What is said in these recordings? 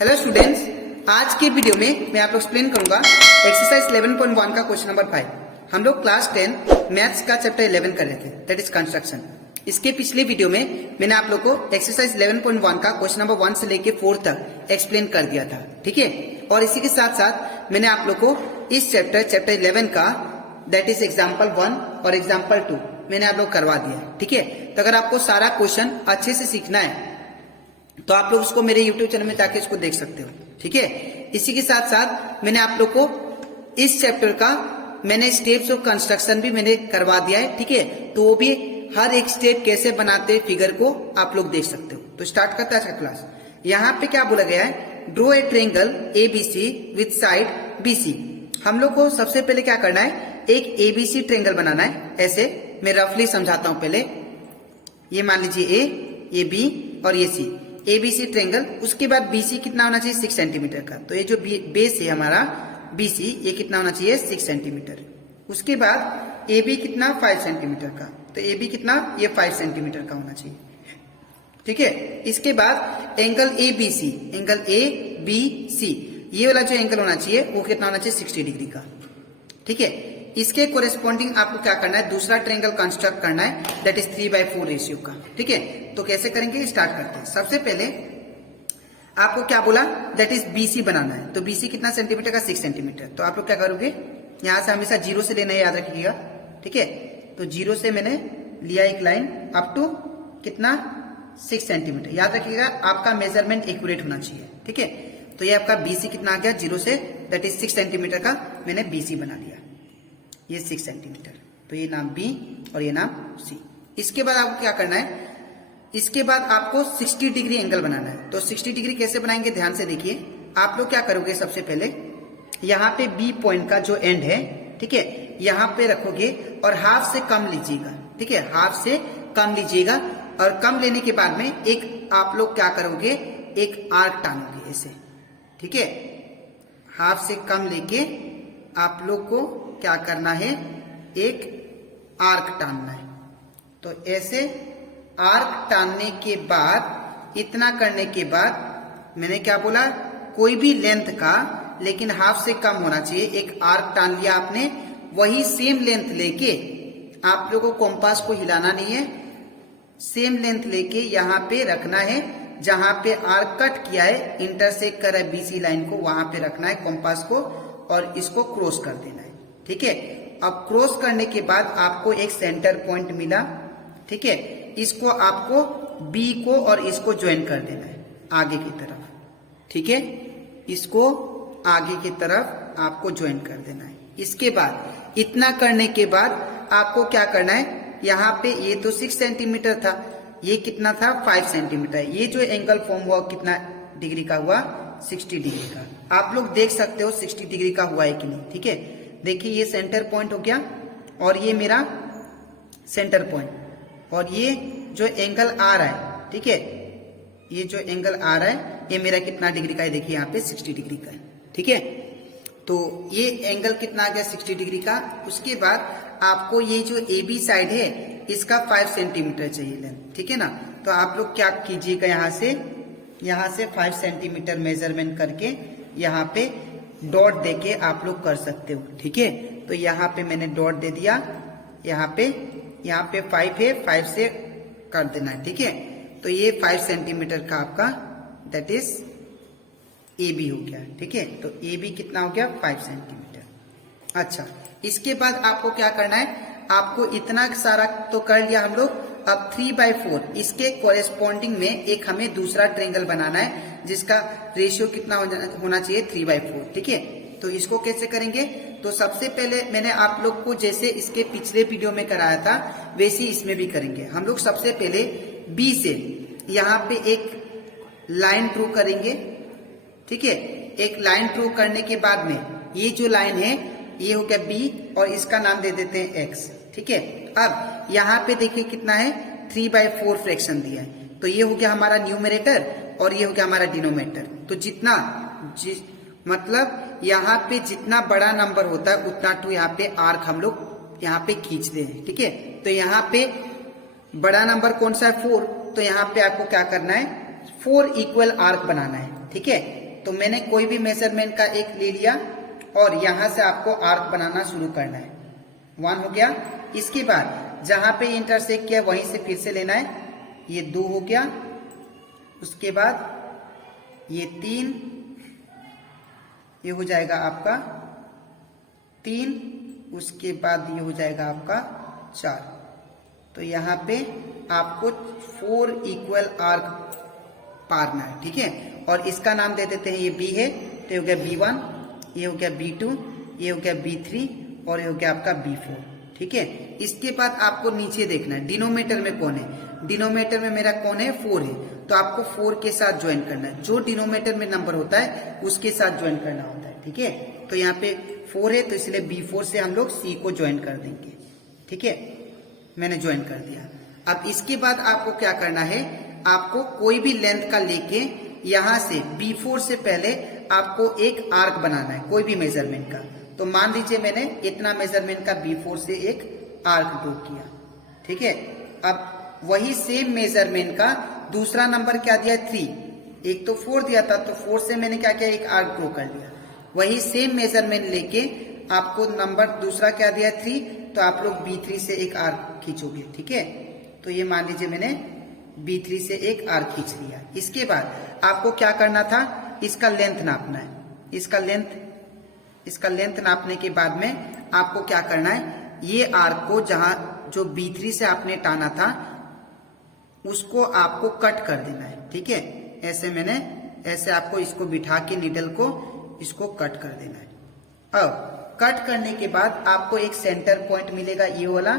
Hello students, आज के video में मैं आपको एक्सप्लेन करूंगा एक्सरसाइज 11.1 का क्वेश्चन नंबर 5। हम लोग क्लास 10 मैथ्स का चैप्टर 11 कर रहे थे, दैट इज कंस्ट्रक्शन। इसके पिछले वीडियो में मैंने आप लोग को एक्सरसाइज 11.1 का क्वेश्चन नंबर 1 से लेके 4 तक एक्सप्लेन कर दिया था, ठीक है। और इसी के साथ साथ मैंने आप लोग को इस चैप्टर 11 का दैट इज एग्जाम्पल 1 और एग्जाम्पल 2 मैंने आप लोग करवा दिया, ठीक है। तो अगर आपको सारा क्वेश्चन अच्छे से सीखना है तो आप लोग उसको मेरे YouTube चैनल में जाके इसको देख सकते हो, ठीक है। इसी के साथ साथ मैंने आप लोग को इस चैप्टर का मैंने स्टेप्स ऑफ कंस्ट्रक्शन भी मैंने करवा दिया है, ठीक है। तो वो भी हर एक स्टेप कैसे बनाते हैं फिगर को आप लोग देख सकते हो। तो स्टार्ट करते हैं आज का क्लास। यहाँ पे क्या बोला गया है, draw a triangle ABC with side BC। हम लोग को सबसे पहले क्या करना है, एक ABC ट्रायंगल बनाना है। ऐसे मैं रफली समझाता हूं। पहले ये मान लीजिए ये B और ये C, ABC ट्रायंगल। उसके बाद BC कितना होना चाहिए, 6 सेंटीमीटर का। तो ये जो बेस है हमारा BC, ये कितना होना चाहिए, 6 सेंटीमीटर। उसके बाद AB कितना, 5 सेंटीमीटर का। तो AB कितना, ये 5 सेंटीमीटर का होना चाहिए, ठीक है। इसके बाद एंगल ABC, एंगल ABC, ये वाला जो एंगल होना चाहिए वो कितना होना चाहिए, 60 डिग्री का, ठीक है। इसके कोरेस्पॉन्डिंग आपको क्या करना है, दूसरा ट्रायंगल कंस्ट्रक्ट करना है, दैट इज 3/4 रेशियो का, ठीक है। तो कैसे करेंगे, स्टार्ट करते हैं। सबसे पहले आपको क्या बोला, दैट इज BC बनाना है। तो BC कितना सेंटीमीटर का, 6 सेंटीमीटर। तो आप लोग क्या करोगे, यहां से हमेशा 0 से लेना है, याद रखिएगा, ठीक है। तो 0 से मैंने लिया एक लाइन अप टू कितना, 6 सेंटीमीटर। याद रखिएगा आपका मेजरमेंट एक्यूरेट होना चाहिए, ठीक है। तो ये आपका BC कितना आ गया, 0 से, दैट इज 6 सेंटीमीटर का मैंने BC बना लिया, ये 6 सेंटीमीटर। तो ये नाम B और ये नाम C। इसके बाद आपको क्या करना है, इसके बाद आपको 60 डिग्री एंगल बनाना है। तो 60 डिग्री कैसे बनाएंगे, ध्यान से देखिए। आप लोग क्या करोगे, सबसे पहले यहाँ पे B पॉइंट का जो एंड है, ठीक है, यहाँ पे रखोगे और हाफ से कम लीजिएगा, ठीक है। हाफ से कम लीजिएगा और कम लेने के बाद में एक आप लोग क्या करोगे, एक आर्क टानोगे ऐसे, ठीक है। हाफ से कम लेके आप लोग को क्या करना है, एक आर्क टानना है। तो ऐसे आर्क टानने के बाद, इतना करने के बाद मैंने क्या बोला, कोई भी लेंथ का लेकिन हाफ से कम होना चाहिए। एक आर्क टान लिया आपने, वही सेम लेंथ लेके आप लोगों को कंपास को हिलाना नहीं है, सेम लेंथ लेके यहाँ पे रखना है। जहां पे आर्क कट किया है, इंटरसेक्ट कर है BC लाइन को, वहां पे रखना है कंपास को और इसको क्रॉस कर देना है, ठीक है। अब क्रॉस करने के बाद आपको एक सेंटर पॉइंट मिला, ठीक है। इसको आपको B को और इसको ज्वाइन कर देना है आगे की तरफ, ठीक है। इसको आगे की तरफ आपको ज्वाइन कर देना है। इसके बाद इतना करने के बाद आपको क्या करना है, यहाँ पे ये तो 6 सेंटीमीटर था, ये कितना था, 5 सेंटीमीटर। ये जो एंगल फॉर्म हुआ कितना डिग्री का हुआ, 60 डिग्री का। आप लोग देख सकते हो 60 डिग्री का हुआ है कि नहीं, ठीक है। देखिए ये सेंटर पॉइंट हो गया और ये मेरा सेंटर पॉइंट, और ये जो एंगल आ रहा है, ठीक है, ये जो एंगल आ रहा है ये मेरा कितना डिग्री का है, देखिए यहाँ पे 60 डिग्री का है, ठीक है। तो ये एंगल कितना आ गया, 60 डिग्री का। उसके बाद आपको ये जो AB साइड है इसका 5 सेंटीमीटर चाहिए लेंथ, ठीक है ना। तो आप लोग क्या कीजिएगा, यहाँ से 5 सेंटीमीटर मेजरमेंट करके यहाँ पे डॉट देके आप लोग कर सकते हो, ठीक है। तो यहाँ पे मैंने डॉट दे दिया, यहाँ पे 5 है, 5 से कर देना है, ठीक है। तो ये 5 सेंटीमीटर का आपका दैट इज AB हो गया, ठीक है। तो AB कितना हो गया, 5 सेंटीमीटर। अच्छा, इसके बाद आपको क्या करना है, आपको इतना सारा तो कर लिया हम लोग। अब 3/4 इसके कोरेस्पॉन्डिंग में एक हमें दूसरा ट्रायंगल बनाना है जिसका रेशियो कितना होना चाहिए, 3/4, ठीक है। तो इसको कैसे करेंगे, तो सबसे पहले मैंने आप लोग को जैसे इसके पिछले वीडियो में कराया था वैसे इसमें भी करेंगे। हम लोग सबसे पहले B से यहाँ पे एक लाइन ड्रॉ करेंगे, ठीक है। एक लाइन ड्रॉ करने के बाद में ये जो लाइन है ये हो गया B और इसका नाम दे देते हैं X, ठीक है। अब यहाँ पे देखिए कितना है, 3/4 फ्रैक्शन दिया है। तो ये हो गया हमारा न्यूमरेटर और ये हो गया हमारा डिनोमिनेटर। तो मतलब यहाँ पे जितना बड़ा नंबर होता है उतना टू यहाँ पे आर्क हम लोग यहाँ पे खींचते हैं, ठीक है। तो यहाँ पे बड़ा नंबर कौन सा है, 4। तो यहाँ पे आपको क्या करना है, 4 इक्वल आर्क बनाना है, ठीक है। तो मैंने कोई भी मेजरमेंट का एक ले लिया और यहां से आपको आर्क बनाना शुरू करना है। 1 हो गया। इसके बाद जहां पे इंटरसेक्ट किया वहीं से फिर से लेना है, ये 2 हो गया। उसके बाद ये 3, ये हो जाएगा आपका 3, उसके बाद ये हो जाएगा आपका 4। तो यहाँ पे आपको 4 इक्वल आर्क पारना है, ठीक है। और इसका नाम दे देते हैं, ये बी है तो ये हो गया B1, ये हो गया B2, ये हो गया B3 और ये हो गया आपका B4, ठीक है। इसके बाद आपको नीचे देखना है डिनोमीटर में कौन है। डिनोमीटर में मेरा कौन है, 4 है, तो आपको 4 के साथ ज्वाइन करना है। जो डिनोमीटर में नंबर होता है उसके साथ ज्वाइन करना होता है, ठीक है। तो यहाँ पे 4 है तो इसलिए B4 से हम लोग C को ज्वाइन कर देंगे, ठीक है। मैंने ज्वाइन कर दिया। अब इसके बाद आपको क्या करना है, आपको कोई भी लेंथ का लेके यहां से B4 से पहले आपको एक आर्क बनाना है, कोई भी मेजरमेंट का। तो मान लीजिए मैंने इतना मेजरमेंट का B4 से एक आर्क ड्रॉ किया, ठीक है। अब वही सेम मेजरमेंट का दूसरा नंबर क्या दिया, 3। एक तो 4 दिया था तो 4 से मैंने क्या किया, एक आर्क ड्रॉ कर लिया। वही सेम मेजरमेंट लेके आपको नंबर दूसरा क्या दिया, 3, तो आप लोग B3 से एक आर्क खींचोगे, ठीक है। तो ये मान लीजिए मैंने B3 से एक आर्क खींच लिया। इसके बाद आपको क्या करना था, इसका लेंथ नापना है। इसका लेंथ नापने के बाद में आपको क्या करना है, ये आर्क को जहां जो B3 से आपने टाना था उसको आपको कट कर देना है, ठीक है। ऐसे आपको इसको बिठा के नीडल को इसको कट कर देना है। अब कट करने के बाद आपको एक सेंटर पॉइंट मिलेगा ये वाला,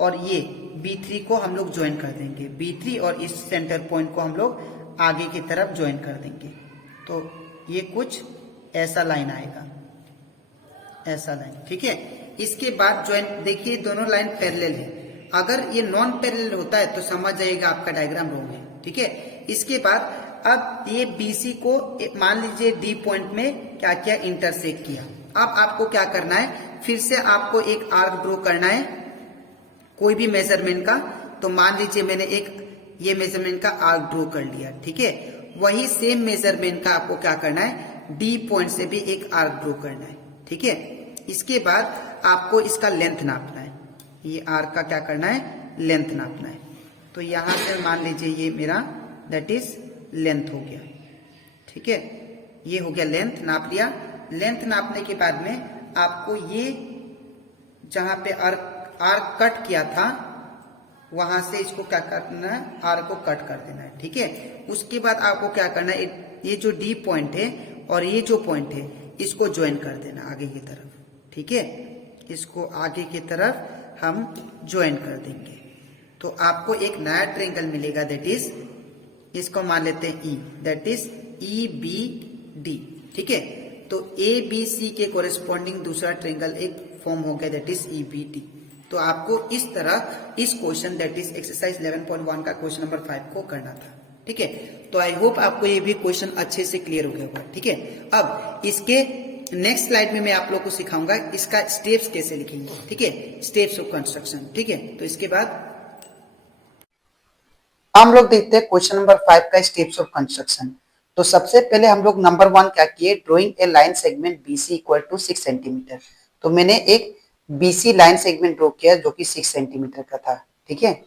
और ये B3 को हम लोग ज्वाइन कर देंगे। B3 और इस सेंटर पॉइंट को हम लोग आगे की तरफ ज्वाइन कर देंगे। तो ये कुछ ऐसा लाइन आएगा, ऐसा लाइन, ठीक है। इसके बाद ज्वाइन, देखिए दोनों लाइन पैरेलल है। अगर ये नॉन पैरेलल होता है तो समझ जाइएगा आपका डायग्राम रॉन्ग है, ठीक है। इसके बाद अब ये BC को मान लीजिए D पॉइंट में क्या किया, इंटरसेक्ट किया। अब आपको क्या करना है, फिर से आपको एक आर्क ड्रॉ करना है कोई भी मेजरमेंट का। तो मान लीजिए मैंने एक ये मेजरमेंट का आर्क ड्रॉ कर लिया, ठीक है। वही सेम मेजरमेंट का आपको क्या करना है, D पॉइंट से भी एक आर्क ड्रॉ करना है, ठीक है। इसके बाद आपको इसका लेंथ नापना है, ये आर्क का क्या करना है, लेंथ नापना है। तो यहां से मान लीजिए ये मेरा दैट इज लेंथ हो गया, ठीक है। ये हो गया लेंथ, नाप लिया। लेंथ नापने के बाद में आपको ये जहां पे आर्क कट किया था वहां से इसको क्या करना है, आर्क को कट कर देना है, ठीक है। उसके बाद आपको क्या करना है, ये जो D पॉइंट है और ये जो पॉइंट है इसको ज्वाइन कर देना आगे की तरफ, ठीक है। इसको आगे की तरफ हम ज्वाइन कर देंगे तो आपको एक नया ट्रायंगल मिलेगा, दैट इज, इसको मान लेते हैं E, दैट इज EBD, ठीक है। तो ABC के कोरेस्पॉन्डिंग दूसरा ट्रायंगल एक फॉर्म हो गया, दैट इज EBD। तो आपको इस तरह इस क्वेश्चन दैट इज एक्सरसाइज 11.1 का क्वेश्चन नंबर 5 को करना था, ठीक है। तो आई होप आपको ये भी क्वेश्चन अच्छे से क्लियर हो गया होगा, ठीक है। अब इसके नेक्स्ट स्लाइड में मैं आप लोग को सिखाऊंगा इसका स्टेप्स कैसे लिखेंगे, ठीक है, स्टेप्स ऑफ कंस्ट्रक्शन, ठीक है। तो इसके बाद हम लोग देखते हैं क्वेश्चन नंबर 5 का स्टेप्स ऑफ कंस्ट्रक्शन। तो सबसे पहले हम लोग नंबर 1 क्या किए, drawing a line segment BC equal to 6 centimetre. तो मैंने एक BC लाइन सेगमेंट ड्रॉ किया जो कि 6 सेंटीमीटर का था, ठीक है।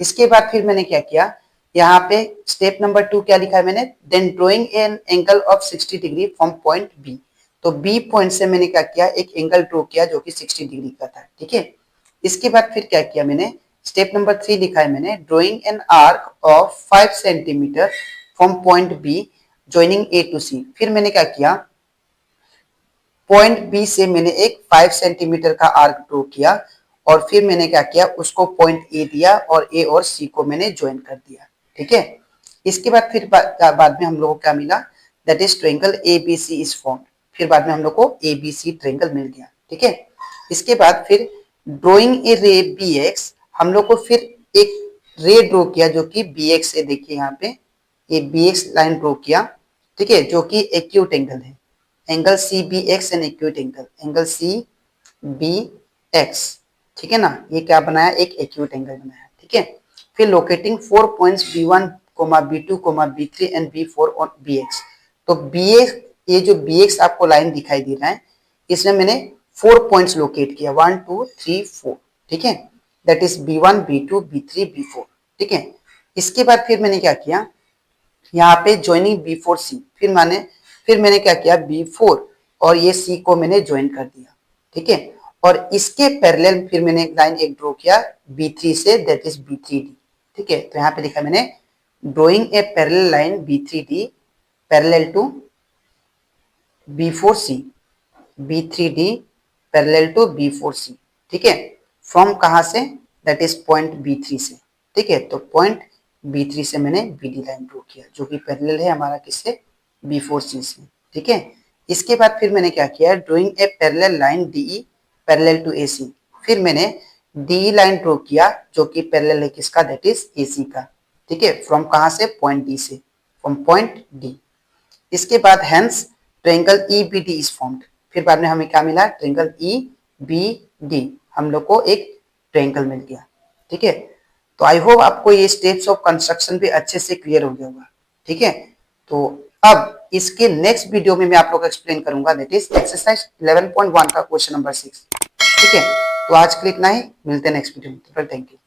इसके बाद फिर मैंने क्या किया, यहाँ पे स्टेप नंबर 2 क्या लिखा है मैंने, then drawing an angle of 60 degree from point B। तो B पॉइंट से मैंने क्या किया, एक एंगल ड्रॉ किया जो कि 60 डिग्री का था, ठीक है। इसके बाद फिर क्या किया मैंने, स्टेप नंबर 3 लिखा है मैंने, drawing an arc of 5 centimetre from point B joining A to C। फिर मैंने क्या किया, पॉइंट B से मैंने एक 5 सेंटीमीटर का आर्क ड्रॉ किया और फिर मैंने क्या किया, उसको पॉइंट A दिया और A और C को मैंने ज्वाइन कर दिया, ठीक है। इसके बाद फिर बाद में हम लोगों को क्या मिला, that is triangle ABC is formed. फिर बाद में हम लोग को ABC ट्रायंगल मिल गया, ठीक है। इसके बाद फिर ड्रॉइंग ए रे BX, हम लोग को फिर एक रे ड्रॉ किया जो कि BX से, देखिए यहाँ पे ये BX लाइन ड्रॉ किया, ठीक है, जो कि एक्यूट एंगल है, angle CBX and acute angle, angle CBX, ठीक है ना। ये क्या बनाया, एक एक्यूट एंगल बनाया, ठीक है। फिर locating 4 points B1, B2, B3 and B4 on BX। तो BX ये जो बी एक्स आपको लाइन दिखाई दे रहा है, इसमें मैंने 4 पॉइंट्स लोकेट किया, 1 2 3 4, ठीक है। That is B1 B2 B3 B4, ठीक है। इसके बाद फिर मैंने क्या किया, यहाँ पे ज्वाइनिंग B4 C, फिर मैंने क्या किया, B4 और ये C को मैंने ज्वाइन कर दिया, ठीक है। और इसके पैरेलल फिर मैंने लाइन एक ड्रॉ किया B3 से, दैट इज B3D, ठीक है। तो यहाँ पे लिखा मैंने drawing a parallel line B3D parallel to B4C, B3D parallel to B4C, ठीक है। फ्रॉम कहाँ से, दैट इज पॉइंट B3 से, ठीक है। तो पॉइंट B3 से मैंने BD लाइन ड्रॉ किया जो कि पैरेलल है हमारा किससे, B4C से, ठीक है। इसके बाद फिर मैंने क्या किया, drawing a parallel line DE parallel to AC, फिर मैंने DE लाइन ड्रॉ किया जो कि पैरेलल है किसका, दैट इज AC का, ठीक है। फ्रॉम कहाँ से, पॉइंट D से, फ्रॉम पॉइंट D। इसके बाद hence triangle EBD is formed, फिर बाद में हमें क्या मिला, ट्रायंगल EBD, हम लोग को एक ट्रायंगल मिल गया, ठीक है। तो आई होप आपको ये स्टेप्स ऑफ कंस्ट्रक्शन भी अच्छे से क्लियर हो गया होगा, ठीक है। तो अब इसके नेक्स्ट वीडियो में मैं आप लोग को एक्सप्लेन करूंगा, दैट इज एक्सरसाइज 11.1 का क्वेश्चन नंबर 6, ठीक है। तो आज के लिए इतना ही, मिलते हैं नेक्स्ट वीडियो में, थैंक यू।